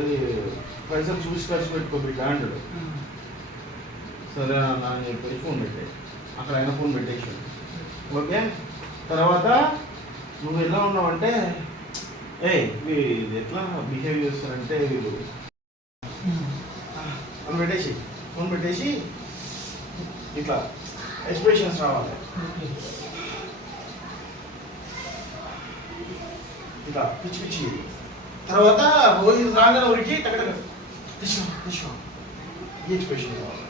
ఏది పైసలు చూసి ఖర్చు పెట్టుకో బిడ్డ అంటాడు. సరే అన్న అని చెప్పేసి ఫోన్ పెట్టాయి. అక్కడ ఆయన ఫోన్ పెట్టేసి ఓకే. తర్వాత నువ్వు ఎలా ఉన్నావంటే వీళ్ళు ఎట్లా బిహేవ్ చేస్తారంటే వీళ్ళు అని పెట్టేసి ఫోన్ పెట్టేసి ఇట్లా ఎక్స్ప్రెషన్స్ రావాలి. ఇట్లా పిచ్చి పిచ్చి. తర్వాత రోజు రాగానే ఉరికి తగ్గ తీసుకో ఈ ఎక్స్ప్రెషన్ కావాలి.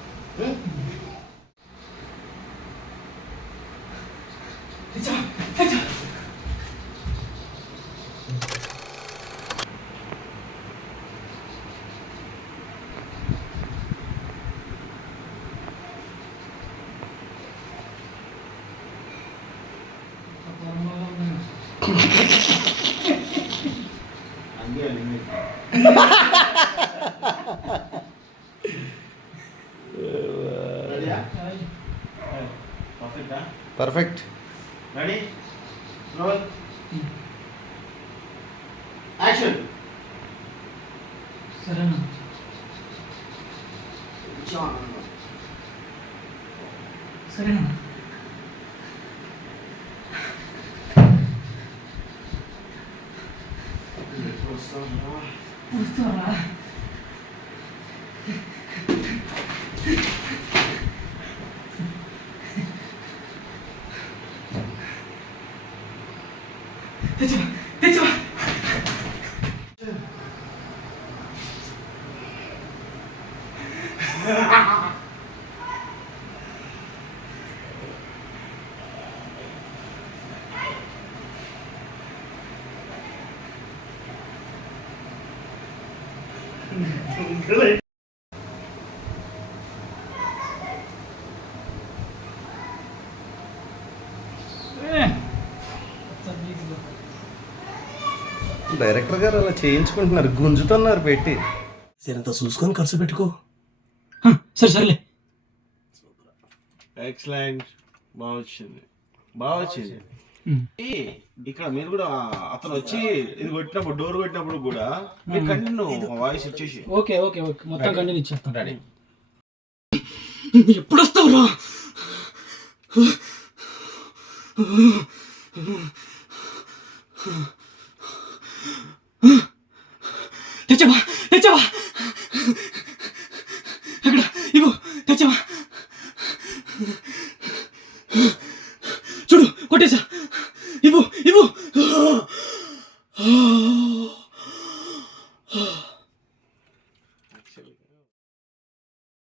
పర్ఫెక్ట్. Ready roll action. సరేనా సరేనా వస్తావా? తెచ్చవా తెచ్చవా. డైరెక్టర్ గారు అలా చేయించుకుంటున్నారు, గుంజుతున్నారు పెట్టి. సరేంత చూసుకొని ఖర్చు పెట్టుకో. సరే సరేలే. ఎక్సలెంట్. బాగా వచ్చింది బాగా వచ్చింది. ఇక్కడ మీరు కూడా అతను వచ్చి ఇది కొట్టినప్పుడు డోర్ కొట్టినప్పుడు కూడా మీరు కంటిన్యూ వాయిస్ ఇచ్చేసి. ఓకే ఓకే ఓకే మొత్తం కంటిన్యూ ఇచ్చేస్తాం. రెడీ. ఎప్పుడు వస్తావురా? తెచ్చవా తెచ్చవా. ఎక్కడ ఇవ్వు తెచ్చవా. చూడు కొట్టేశా. ఇవ్వు ఇవ్వు.